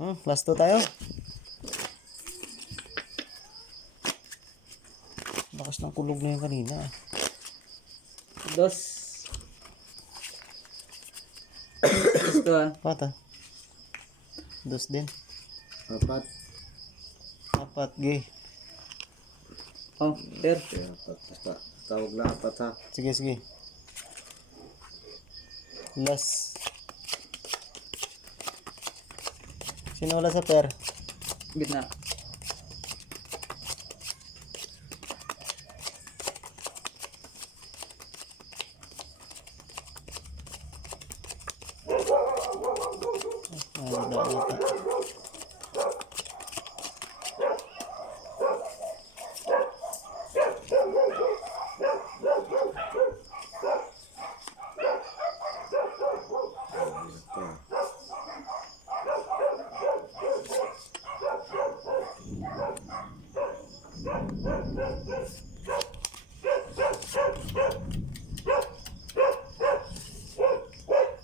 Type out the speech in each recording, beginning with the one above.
Last 2 tayo. Lakas ng kulog na yung kanina. 2. Gusto Pata. 2 din. 4. 4 gay. Oh, per. Kaya 4. Basta tawag lang 4 ha. Sige, sige. Last. Sino wala sa pair? Gitna. Wala yata.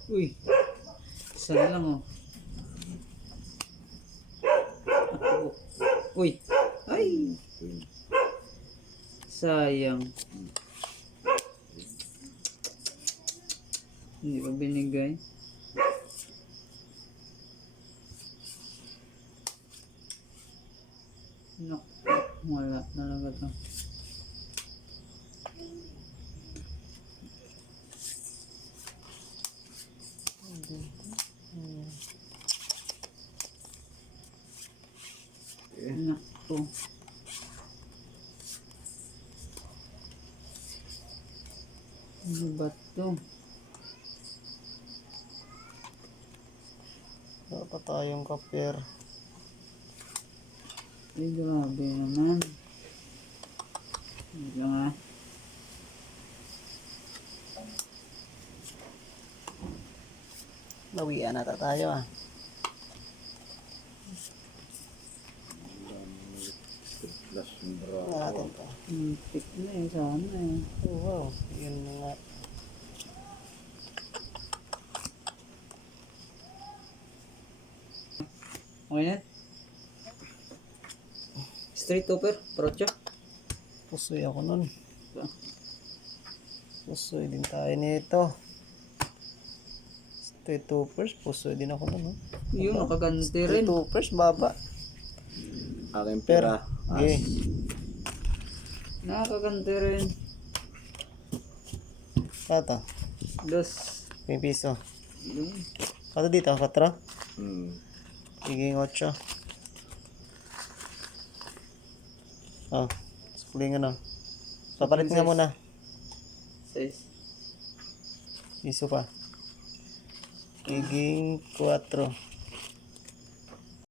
Uy. Isa na lang oh. Uy. Ay. Sayang. Hindi pa binigay. No. Wala talaga to. Naku. Ano ba to? Wala pa tayong ka-pair. Ay, grabe naman. Wait lang ah. Lawian na tayo ah. Plus bro. Wala natin pa. Pick na eh, sana eh. Oh, wow. Yun na nga. Okay na? Straight over, procho. Pusoy ako nun. Pusoy din tayo nito. Straight 2 first. Pusoy din ako nun. Yun, nakaganti Straight rin. 2 first. Baba. Aking Pair. pera. Okay. Nakaganti rin. Pato. 2. 5 piso. Yun. Pato dito. 4. Higing 8. Oh. Suling ano. Papalit nga muna. 6. Piso pa. Higing 4.